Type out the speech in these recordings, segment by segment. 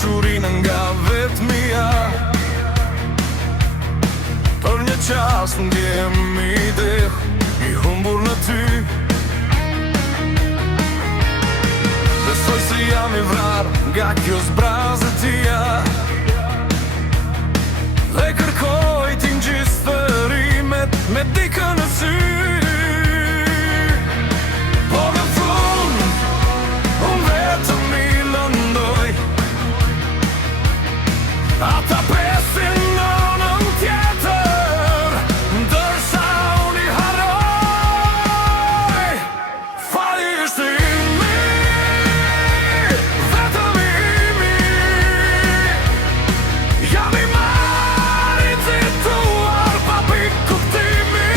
dashurinë nga vetmia. Për një qast ndjehem i deh, i humbur në ty. Besoj se jam i vrar nga kjo zbrazë tia, dhe kërkoj ti ngjis fërimet me dikën në sy. Po në fund, unë vetëm i lëndoj, ata presin në anën tjetër, ndërsa unë i harroj. Fali është imi, vetëm imi. Jam i marrë i cituar pa pikë kuptimi.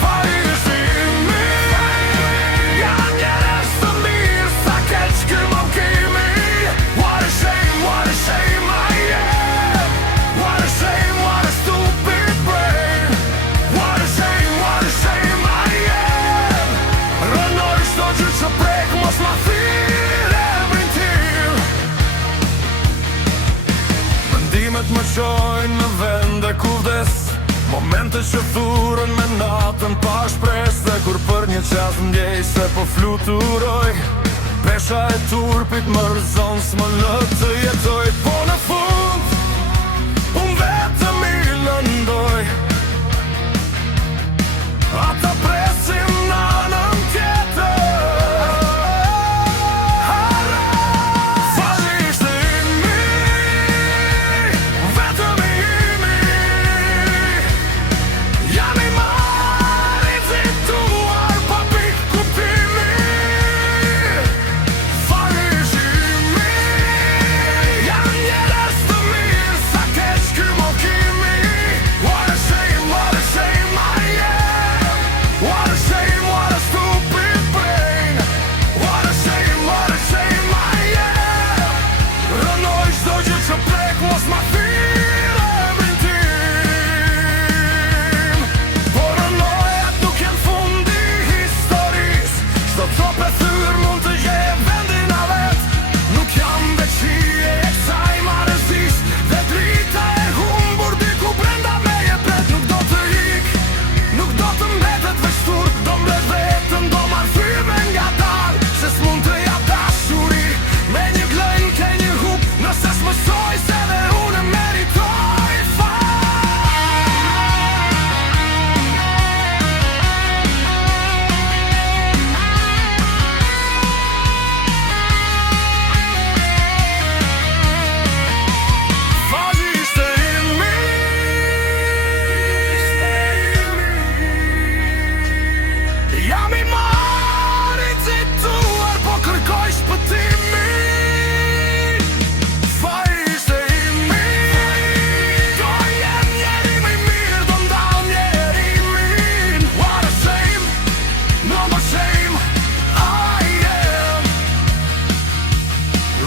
Fali është imi, janë njerëz të mirë sa keq ky mallkimi. What a shame, what a shame I am. What a shame, what a stupid brain. What a shame I am. Rënoj çdo gjë që prek, mos ma thirr emrin tim. Mendimet më qojnë në vende ku vdes, momente që thurën me natën pa shpresë. Dhe kur për një qast ndjej se po fluturoj, pesha e turpit më rëzon s'më lë të jetoj. Po në fund, unë vetëm i lëndoj, ata presin në anën tjetër. Fali ishte imi, vetëm imi. Jam i marrë i cituar pa pikë kuptimi. Fali ishte imi, janë njerëz të mirë sa keq ky mallkimi. What a shame I am. What a shame, what a stupid brain. What a shame I am. Rënoj çdo gjë që prek, mos ma thirr emrin tim. Po rënojat nuk janë fundi i historisë. Çdo copë e thyr mund të gjejë vendin a vet. Nuk jam veç hije e kësaj marrëzisë, dhe drita e humbur diku brenda me je pret. Nuk do të ik, nuk do të mbetet veçtur, do mbet vetëm, do marr fryme nga dalë. Se s'mund të jap dashuri me një glënj ke një hub, nëse s'mësoj se dhe unë meritoj fal. Fali ishte imi, jam i marrë i cituar, po kërkoj shpëtimin. Fali ishte imi, do jem njeri më i mirë, do ndal njerimin. What a shame, no more shame I am.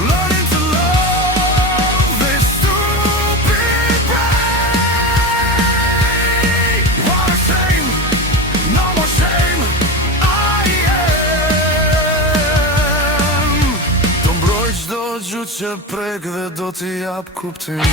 Learning to love this stupid brain. What a shame, no more shame I am. Do mbroj çdo gjë që prek dhe do t'i jap kuptim.